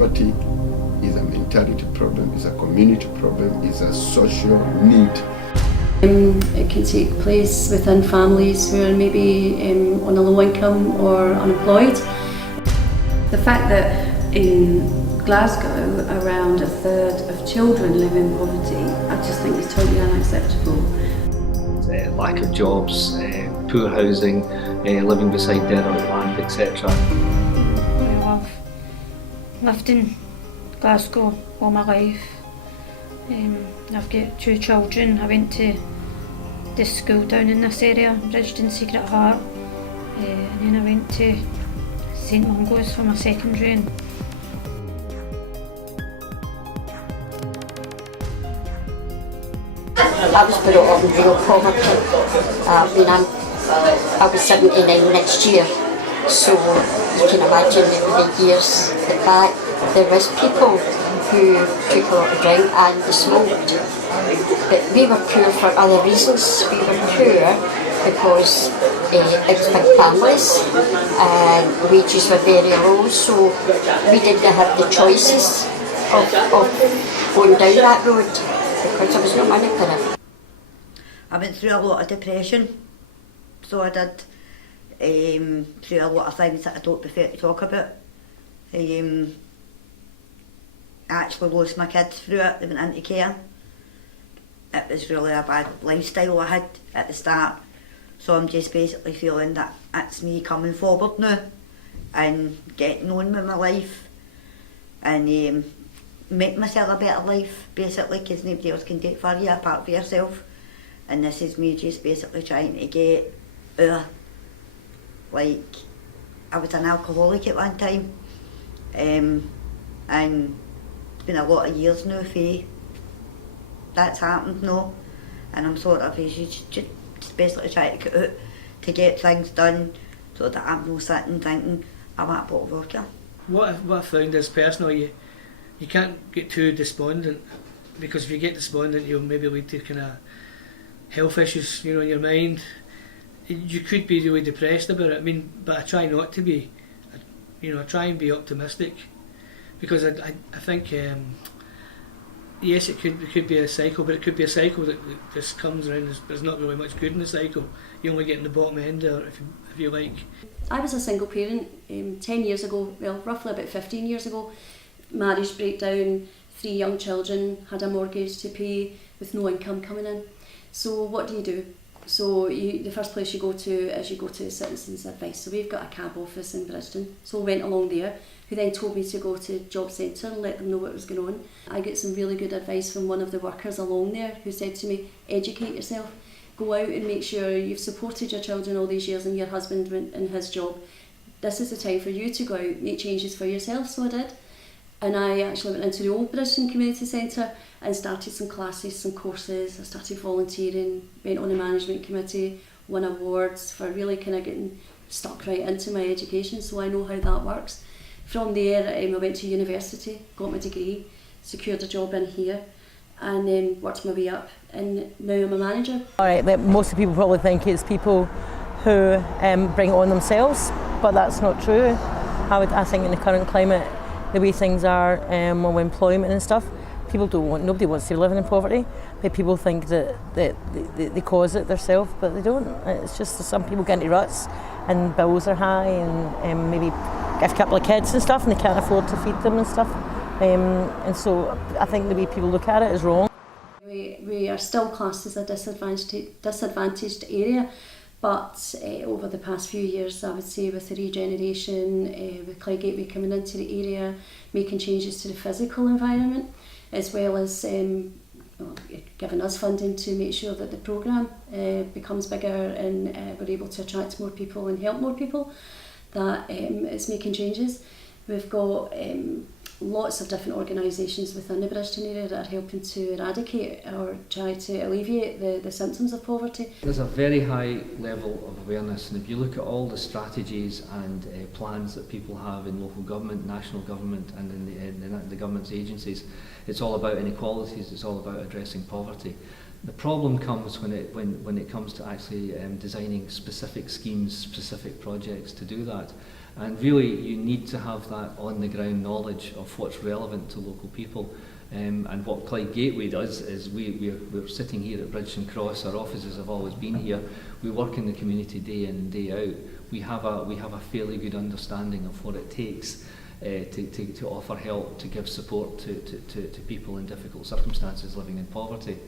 Poverty is a mentality problem, is a community problem, is a social need. It can take place within families who are maybe on a low income or unemployed. The fact that in Glasgow around a third of children live in poverty, I just think is totally unacceptable. Lack of jobs, poor housing, living beside derelict land, etc. Well, I've lived in Glasgow all my life. I've got 2 children. I went to the school down in this area, Bridgeton, Secret Heart, and then I went to St Mungo's for my secondary. I was brought up in real poverty. I'll be 79 next year, so you can imagine over the years back there was people who took a lot of drink and they smoked. But we were poor for other reasons. We were poor because it was big families and wages were very low, so we didn't have the choices of going down that road because there was no money for it. I went through a lot of depression, so I did, through a lot of things that I don't prefer to talk about. I actually lost my kids through it. They went into care. It was really a bad lifestyle I had at the start, so I'm just basically feeling that it's me coming forward now and getting on with my life and make myself a better life basically, because nobody else can do it for you apart from yourself. And this is me just basically trying to get out. Like, I was an alcoholic at one time, and it's been a lot of years now for that's happened now, and I'm sort of just basically trying to get out to get things done so that I'm not sitting thinking I want a bottle of vodka. What I found is personally, you can't get too despondent, because if you get despondent you'll maybe lead to kind of health issues, in your mind. You could be really depressed about it, but I try not to be. I try and be optimistic, because I think yes, it could be a cycle, but it could be a cycle that just comes around. There's not really much good in the cycle. You only get in the bottom end, or if you like. I was a single parent 10 years ago, well, roughly about 15 years ago. Marriage breakdown, 3 young children, had a mortgage to pay with no income coming in. So what do? So the first place you go to is you go to Citizens Advice. So we've got a cab office in Bridgeton. So I went along there, who then told me to go to Job Centre and let them know what was going on. I got some really good advice from one of the workers along there, who said to me, educate yourself, go out and make sure you've supported your children all these years and your husband in his job. This is the time for you to go out, make changes for yourself. So I did. And I actually went into the old Bridgeton Community Centre and started some classes, some courses. I started volunteering, went on a management committee, won awards for really kind of getting stuck right into my education, so I know how that works. From there, I went to university, got my degree, secured a job in here, and then worked my way up, and now I'm a manager. Alright, most people probably think it's people who bring it on themselves, but that's not true. I think in the current climate, the way things are with employment and stuff, nobody wants to be living in poverty, but people think that they cause it themselves, but they don't. It's just that some people get into ruts and bills are high and maybe have a couple of kids and stuff and they can't afford to feed them and stuff. And so I think the way people look at it is wrong. We are still classed as a disadvantaged area, but over the past few years, I would say with the regeneration, with Clyde Gateway coming into the area, making changes to the physical environment, as well as giving us funding to make sure that the programme becomes bigger and we're able to attract more people and help more people, that it's making changes. We've got lots of different organisations within the Bridgeton area that are helping to eradicate or try to alleviate the symptoms of poverty. There's a very high level of awareness, and if you look at all the strategies and plans that people have in local government, national government and in the government's agencies, it's all about inequalities, it's all about addressing poverty. The problem comes when it comes to actually designing specific schemes, specific projects to do that. And really you need to have that on the ground knowledge of what's relevant to local people. And what Clyde Gateway does is we're sitting here at Bridgeton Cross, our offices have always been here, we work in the community day in and day out. We have a fairly good understanding of what it takes to offer help, to give support to people in difficult circumstances living in poverty.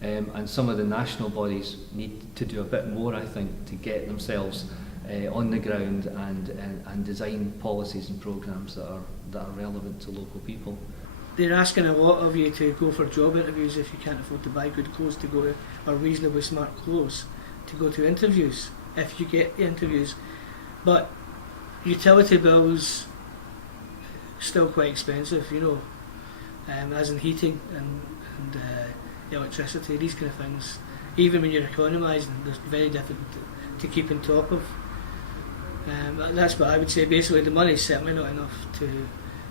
And some of the national bodies need to do a bit more, I think, to get themselves on the ground and design policies and programmes that are relevant to local people. They're asking a lot of you to go for job interviews if you can't afford to buy good clothes to go to, or reasonably smart clothes to go to interviews, if you get the interviews. But utility bills still quite expensive, you know, as in heating and electricity, these kind of things. Even when you're economising, they're very difficult to keep on top of. That's what I would say. Basically, the money's certainly not enough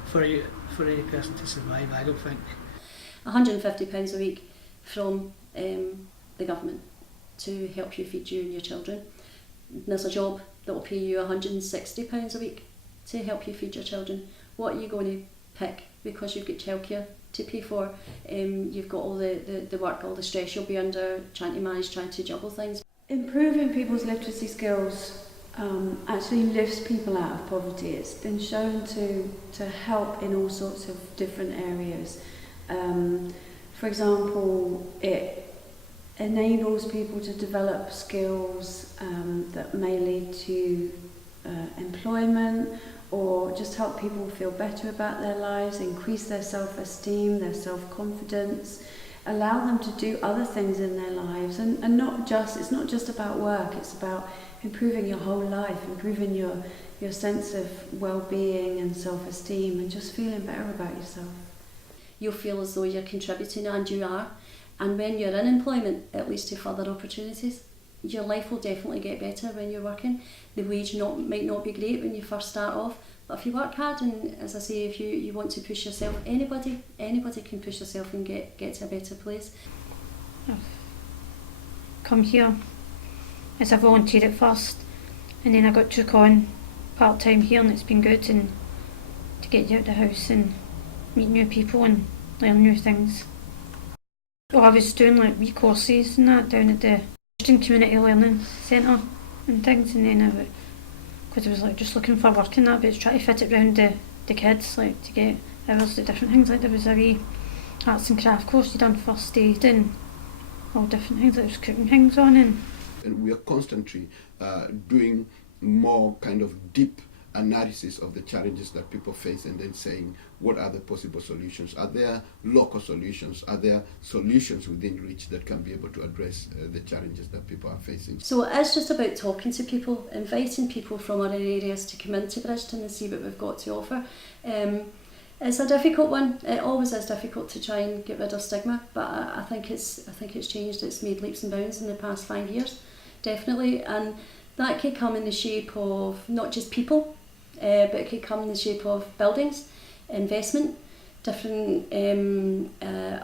for any person to survive, I don't think. £150 a week from the government to help you feed you and your children. There's a job that will pay you £160 a week to help you feed your children. What are you going to pick? Because you've got childcare to pay for, you've got all the work, all the stress you'll be under, trying to juggle things. Improving people's literacy skills actually lifts people out of poverty. It's been shown to help in all sorts of different areas. For example, it enables people to develop skills that may lead to employment, or just help people feel better about their lives, increase their self-esteem, their self-confidence, allow them to do other things in their lives, and it's not just about work, it's about improving your whole life, improving your sense of well-being and self-esteem, and just feeling better about yourself. You'll feel as though you're contributing, and you are, and when you're in employment, it leads to further opportunities. Your life will definitely get better when you're working. The wage might not be great when you first start off, but if you work hard, and as I say, if you want to push yourself, anybody can push yourself and get to a better place. I've come here as a volunteer at first, and then I got took on part-time here, and it's been good, and to get you out the house and meet new people and learn new things. Well, I was doing like wee courses and that down at the Bridgeton Community Learning Centre and things, and then because I was like just looking for work in that, but it's trying to fit it round the kids, like to get hours of different things. Like there was a wee arts and craft course you done first aid and all different things, like there was cooking things on, and we are constantly doing more kind of deep analysis of the challenges that people face, and then saying what are the possible solutions. Are there local solutions? Are there solutions within reach that can be able to address the challenges that people are facing? So it's just about talking to people, inviting people from other areas to come into Bridgeton and see what we've got to offer. It's a difficult one. It always is difficult to try and get rid of stigma, but I think it's changed. It's made leaps and bounds in the past 5 years, definitely, and that could come in the shape of not just people, but it could come in the shape of buildings, investment, different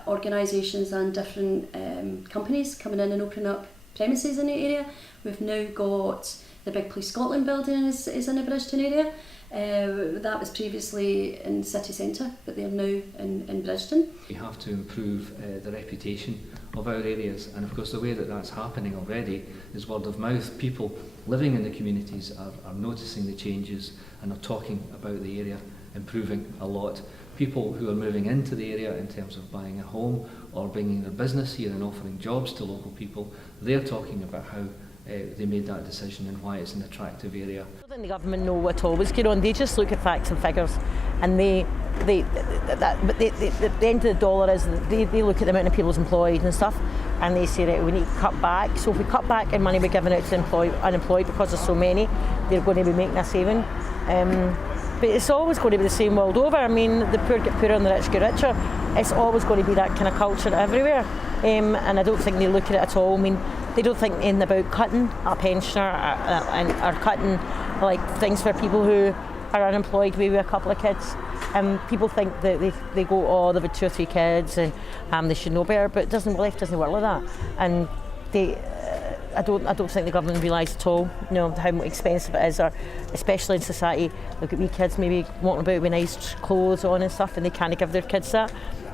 organisations and different companies coming in and opening up premises in the area. We've now got the big Police Scotland building is in the Bridgeton area. That was previously in city centre, but they're now in Bridgeton. We have to improve the reputation of our areas, and of course the way that that's happening already is word of mouth. People living in the communities are noticing the changes and are talking about the area improving a lot. People who are moving into the area in terms of buying a home or bringing their business here and offering jobs to local people, they're talking about how they made that decision and why it's an attractive area. I don't think the government know what always going on. They just look at facts and figures, and the end of the dollar is they look at the amount of people employed and stuff, and they say that we need to cut back. So if we cut back in money we're giving out to unemployed because there's so many, they're going to be making a saving. But it's always going to be the same world over. I mean, the poor get poorer and the rich get richer. It's always going to be that kind of culture everywhere. And I don't think they look at it at all. I mean, they don't think anything about cutting a pensioner or cutting like things for people who are unemployed with a couple of kids. People think that they go, oh, they've had 2 or 3 kids and they should know better, but life doesn't work like that. And I don't think the government realise at all, you know, how expensive it is, or especially in society. Look at wee kids maybe walking about with nice clothes on and stuff, and they can't give their kids that.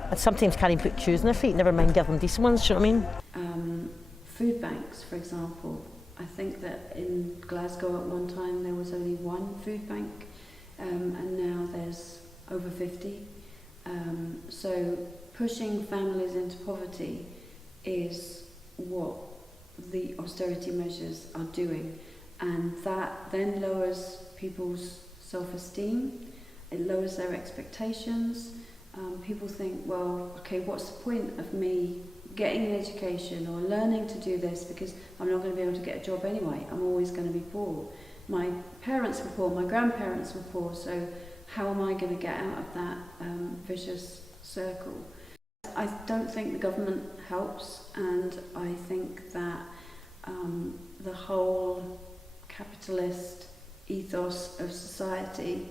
And sometimes can't even put shoes on their feet, never mind give them decent ones, do you know what I mean? Food banks, for example. I think that in Glasgow at one time there was only one food bank, and now there's over 50. So pushing families into poverty is what the austerity measures are doing, and that then lowers people's self-esteem, it lowers their expectations. People think, well, okay, what's the point of me getting an education or learning to do this, because I'm not going to be able to get a job anyway, I'm always going to be poor. My parents were poor, my grandparents were poor, so how am I going to get out of that vicious circle? I don't think the government helps, and I think that the whole capitalist ethos of society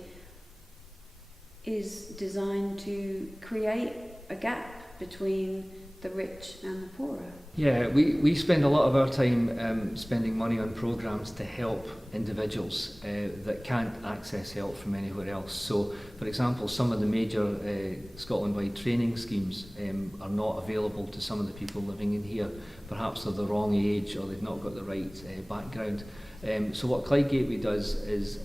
is designed to create a gap between the rich and the poorer. Yeah, we spend a lot of our time spending money on programmes to help individuals that can't access help from anywhere else. So, for example, some of the major Scotland-wide training schemes are not available to some of the people living in here. Perhaps they're the wrong age or they've not got the right background. So what Clyde Gateway does is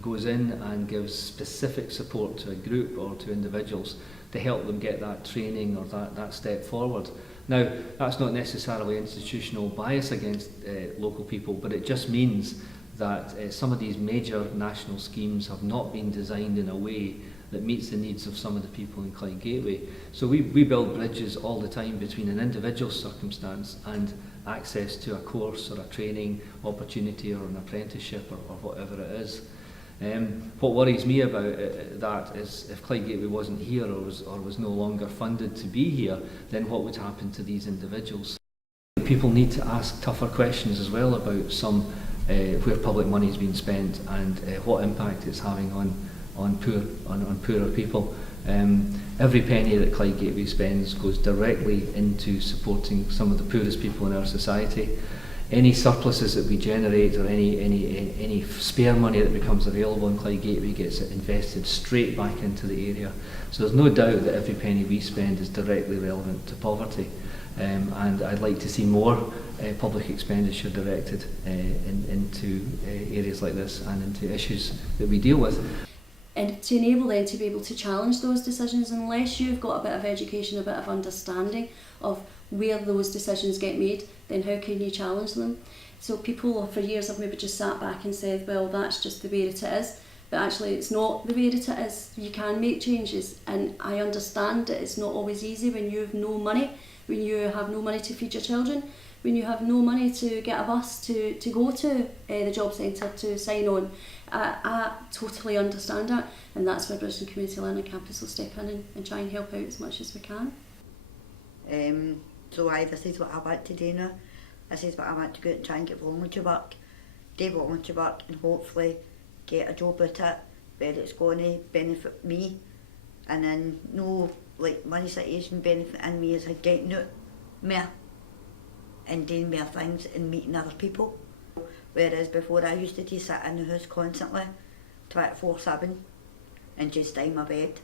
goes in and gives specific support to a group or to individuals to help them get that training or that step forward. Now, that's not necessarily institutional bias against local people, but it just means that some of these major national schemes have not been designed in a way that meets the needs of some of the people in Clyde Gateway. So we build bridges all the time between an individual circumstance and access to a course or a training opportunity or an apprenticeship or whatever it is. What worries me about that is if Clyde Gateway wasn't here or was no longer funded to be here, then what would happen to these individuals? People need to ask tougher questions as well about where public money is being spent and what impact it's having on poorer people. Every penny that Clyde Gateway spends goes directly into supporting some of the poorest people in our society. Any surpluses that we generate or any spare money that becomes available in Clyde Gateway gets invested straight back into the area. So there's no doubt that every penny we spend is directly relevant to poverty. And I'd like to see more public expenditure directed into areas like this and into issues that we deal with. And to enable them to be able to challenge those decisions, unless you've got a bit of education, a bit of understanding of where those decisions get made, then how can you challenge them? So people for years have maybe just sat back and said, well, that's just the way it is. But actually it's not the way that it is. You can make changes, and I understand that it's not always easy when you have no money, when you have no money to feed your children, when you have no money to get a bus to go to the job centre to sign on. I totally understand that, and that's where Bridgeton Community Learning Campus will step in and try and help out as much as we can. So this is what I want to do now. This is what I want to go out and try and get voluntary work, do voluntary work, and hopefully get a job at it where it's going to benefit me, and then no money situation benefiting me as I getting out more and doing more things and meeting other people. Whereas before I used to sit in the house constantly, 24/7, and just stay in my bed.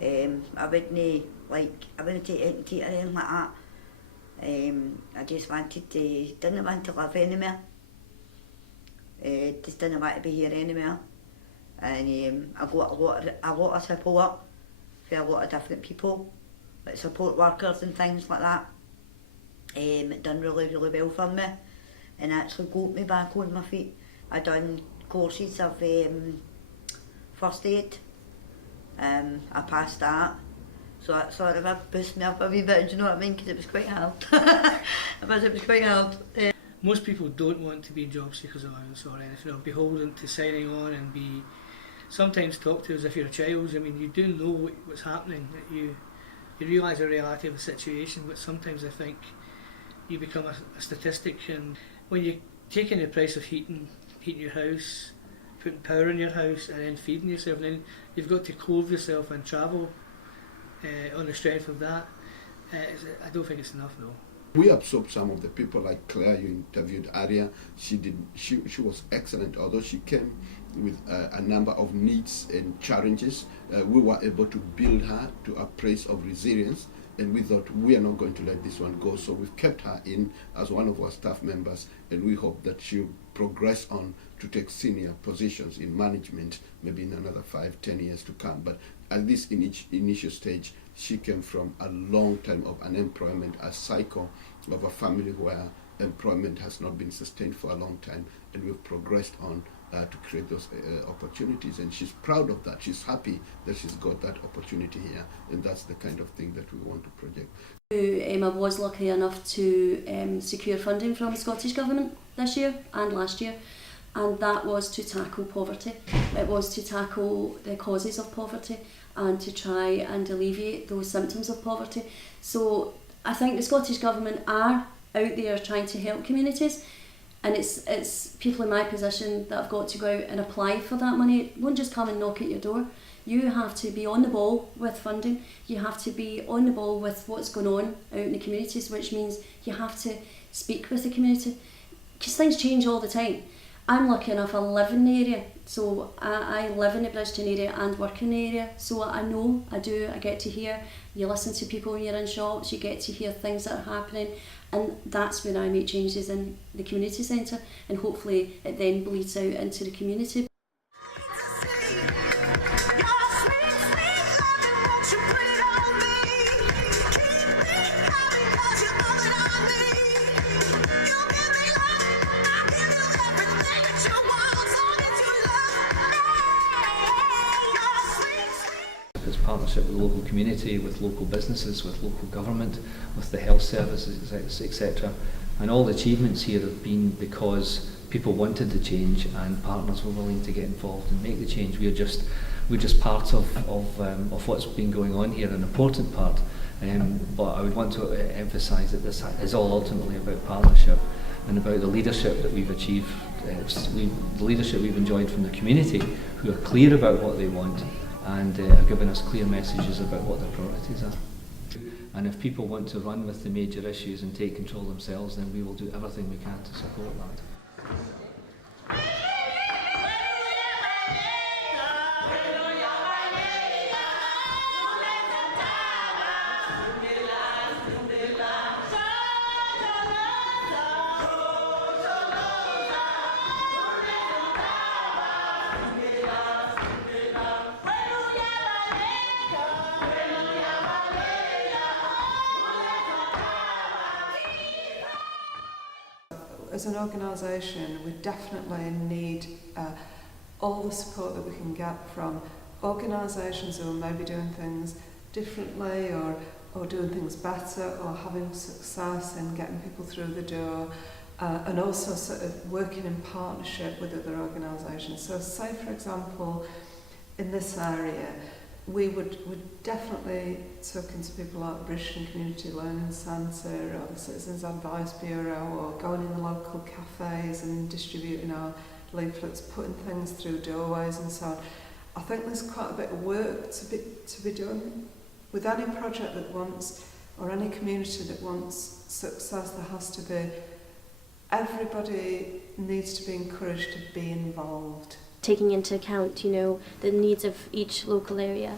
I wouldn't take anything tea or anything like that. I just didn't want to live anymore. Just didn't want to be here anymore. And I got a lot of support for a lot of different people, like support workers and things like that. It done really, really well for me, and actually got me back on my feet. I done courses of first aid. I passed that, so that sort of boosted me up a wee bit, do you know what I mean? Because it was quite hard. It was quite hard. Most people don't want to be job seekers allowance or anything, or beholden to signing on and be sometimes talked to as if you're a child. I mean, you do know what's happening, that you realise the reality of the situation, but sometimes I think you become a statistic, and when you're taking the price of heating your house, putting power in your house, and then feeding yourself, and then you've got to clothe yourself and travel on the strength of that, I don't think it's enough, no. We absorbed some of the people, like Claire, you interviewed Aria. She was excellent, although she came with a number of needs and challenges. We were able to build her to a place of resilience, and we thought we are not going to let this one go, so we've kept her in as one of our staff members, and we hope that she'll progress on to take senior positions in management, maybe in another 5-10 years to come. But at this initial stage, she came from a long time of unemployment, a cycle of a family where employment has not been sustained for a long time, and we've progressed on to create those opportunities, and she's proud of that. She's happy that she's got that opportunity here, and that's the kind of thing that we want to project. I was lucky enough to secure funding from the Scottish Government this year and last year, and that was to tackle poverty. It was to tackle the causes of poverty and to try and alleviate those symptoms of poverty. So I think the Scottish Government are out there trying to help communities, and it's people in my position that have got to go out and apply for that money. It won't just come and knock at your door. You have to be on the ball with funding. You have to be on the ball with what's going on out in the communities, which means you have to speak with the community, because things change all the time. I'm lucky enough I live in the area, so I live in the Bridgeton area and work in the area, so I know, I get to hear, you listen to people when you're in shops, you get to hear things that are happening, and that's when I make changes in the community centre, and hopefully it then bleeds out into the community. Partnership with the local community, with local businesses, with local government, with the health services, etc. And all the achievements here have been because people wanted the change and partners were willing to get involved and make the change. We're just part of what's been going on here, an important part. But I would want to emphasise that this is all ultimately about partnership and about the leadership that we've achieved, the leadership we've enjoyed from the community, who are clear about what they want and have given us clear messages about what their priorities are. And if people want to run with the major issues and take control themselves, then we will do everything we can to support that. As an organisation, we definitely need all the support that we can get from organisations who are maybe doing things differently or doing things better or having success in getting people through the door, and also sort of working in partnership with other organisations. So say, for example, in this area, we would definitely talk into people like Bridgeton Community Learning Centre or the Citizens Advice Bureau, or going in the local cafes and distributing our leaflets, putting things through doorways and so on. I think there's quite a bit of work to be done. With any project that wants, or any community that wants success, there has to be, everybody needs to be encouraged to be involved. Taking into account, the needs of each local area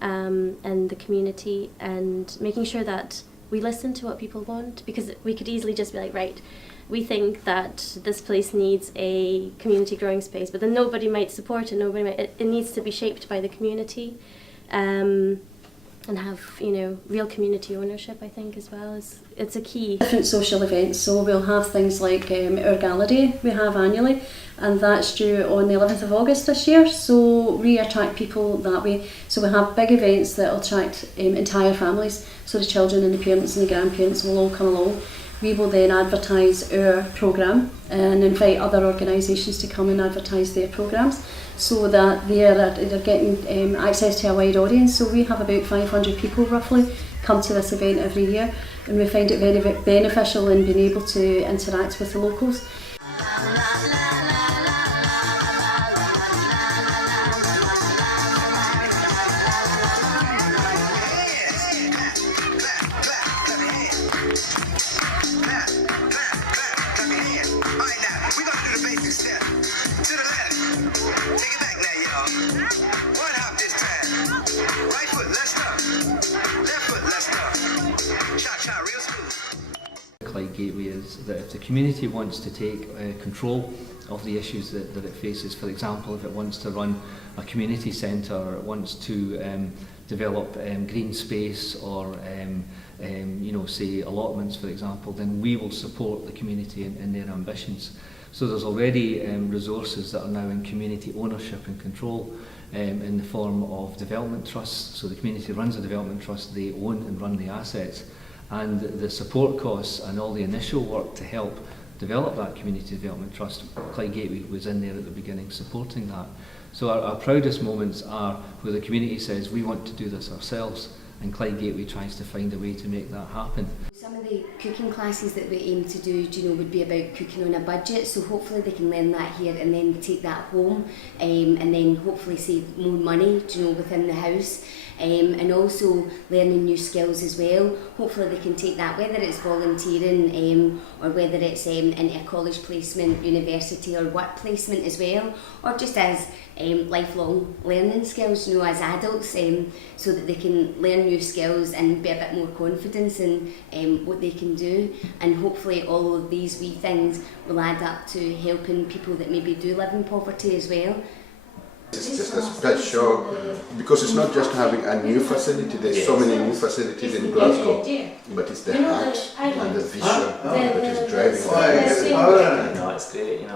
and the community, and making sure that we listen to what people want, because we could easily just be like, right, we think that this place needs a community growing space, but then nobody might support it, it needs to be shaped by the community, and have, real community ownership, I think, as well. It's a key. Different social events, so we'll have things like our gala day we have annually, and that's due on the 11th of August this year, so we attract people that way. So we have big events that will attract entire families, so the children and the parents and the grandparents will all come along. We will then advertise our programme and invite other organisations to come and advertise their programmes, so that they're getting access to a wide audience. So we have about 500 people roughly come to this event every year, and we find it very beneficial in being able to interact with the locals. Clyde Gateway is that if the community wants to take control of the issues that it faces, for example, if it wants to run a community centre, or it wants to develop green space, or say allotments, for example, then we will support the community in their ambitions. So there's already resources that are now in community ownership and control in the form of development trusts. So the community runs a development trust, they own and run the assets, and the support costs and all the initial work to help develop that community development trust, Clyde Gateway was in there at the beginning supporting that. So our proudest moments are where the community says we want to do this ourselves, and Clyde Gateway tries to find a way to make that happen. Some of the cooking classes that we aim to do, would be about cooking on a budget, so hopefully they can learn that here and then take that home, and then hopefully save more money, within the house. And also learning new skills as well. Hopefully they can take that, whether it's volunteering or whether it's into a college placement, university or work placement as well, or just as lifelong learning skills, as adults, so that they can learn new skills and be a bit more confident in what they can do. And hopefully all of these wee things will add up to helping people that maybe do live in poverty as well. It's just a special, because it's not just having a new facility, there's so many new facilities in Glasgow, but it's the heart and the vision that is driving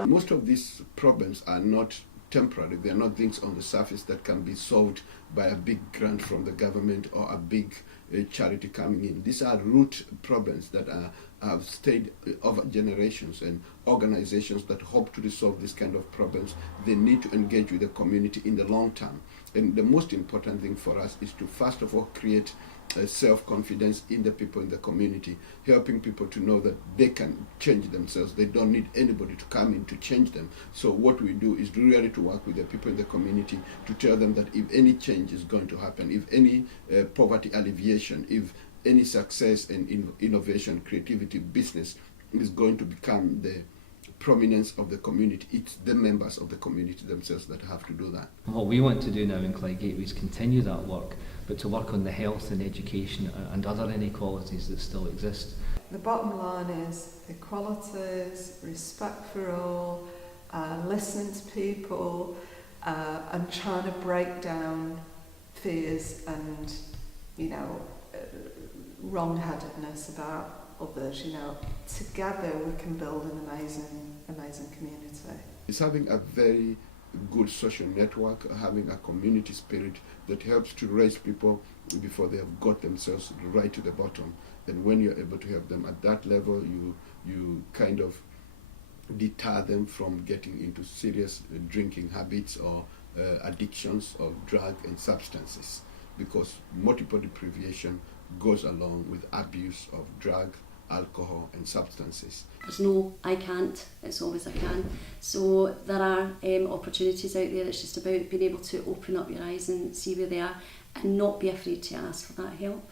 it. Most of these problems are not temporary, they are not things on the surface that can be solved by a big grant from the government or a big charity coming in. These are root problems that have stayed over generations, and organizations that hope to resolve this kind of problems, they need to engage with the community in the long term. And the most important thing for us is to first of all create self-confidence in the people in the community, helping people to know that they can change themselves. They don't need anybody to come in to change them. So what we do is really to work with the people in the community to tell them that if any change is going to happen, if any poverty alleviation, if any success in innovation, creativity, business is going to become the prominence of the community, it's the members of the community themselves that have to do that. What we want to do now in Clyde Gateway is continue that work, but to work on the health and education and other inequalities that still exist. The bottom line is equalities, respect for all, listening to people, and trying to break down fears and, wrong-headedness about others. Together we can build an amazing community. It's having a very good social network, having a community spirit that helps to raise people before they have got themselves right to the bottom. And when you're able to help them at that level, you kind of deter them from getting into serious drinking habits or addictions of drug and substances, because multiple deprivation goes along with abuse of drug, alcohol and substances. There's no I can't, it's always I can. So there are opportunities out there. It's just about being able to open up your eyes and see where they are and not be afraid to ask for that help.